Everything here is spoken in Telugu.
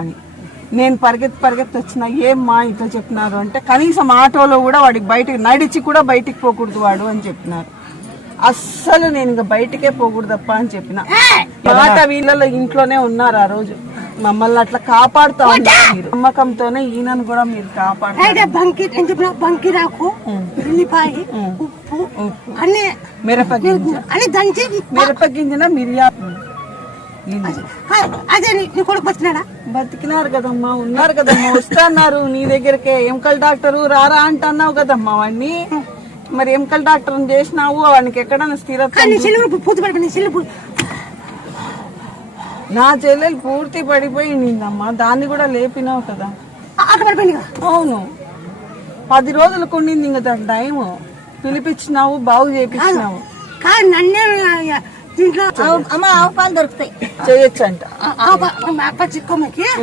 అని. నేను పరిగెత్తి వచ్చిన, ఏమ్మా ఇట్లా చెప్పినారు అంటే, కనీసం ఆటోలో కూడా వాడికి బయటికి నడిచి కూడా బయటికి పోకూడదు వాడు అని చెప్పినారు. అస్సలు నేను ఇంకా బయటికే పోకూడదప్ప అని చెప్పిన మాట. వీళ్ళలో ఇంట్లోనే ఉన్నారు ఆ రోజు, మమ్మల్ని అట్లా కాపాడుతా ఉన్నారు. మీరు నమ్మకంతోనే ఈయనను కూడా మీరు కాపాడుతారు. బంకిరాకు, ఉల్లిపాయ, ఉప్పు అన్ని, మిరపగింజన మిరియాలు. అదే నీ కొడుకు బతికినాడా? బతికినారు కదమ్మా, ఉన్నారు కదమ్మా, వస్తున్నారు నీ దగ్గరకే. ఎంకల్ డాక్టరు రారా అంటున్నావు కదమ్మా వాడిని. మరి ఎంకల్ డాక్టర్ చేసినావు, వానికి ఎక్కడన్నా స్థిరత్వం. నా చెల్లెలు పూర్తి పడిపోయిందమ్మా, దాన్ని కూడా లేపినావు కదా. అవును, 10 రోజులకు ఉండింది ఇంకా దాని టైం. పిలిపించినావు, బాగు చేపించినావు. దీంట్లో అమ్మ ఆవు పాలు దొరుకుతాయి, చేయొచ్చు అంట. చిక్కమ్మకి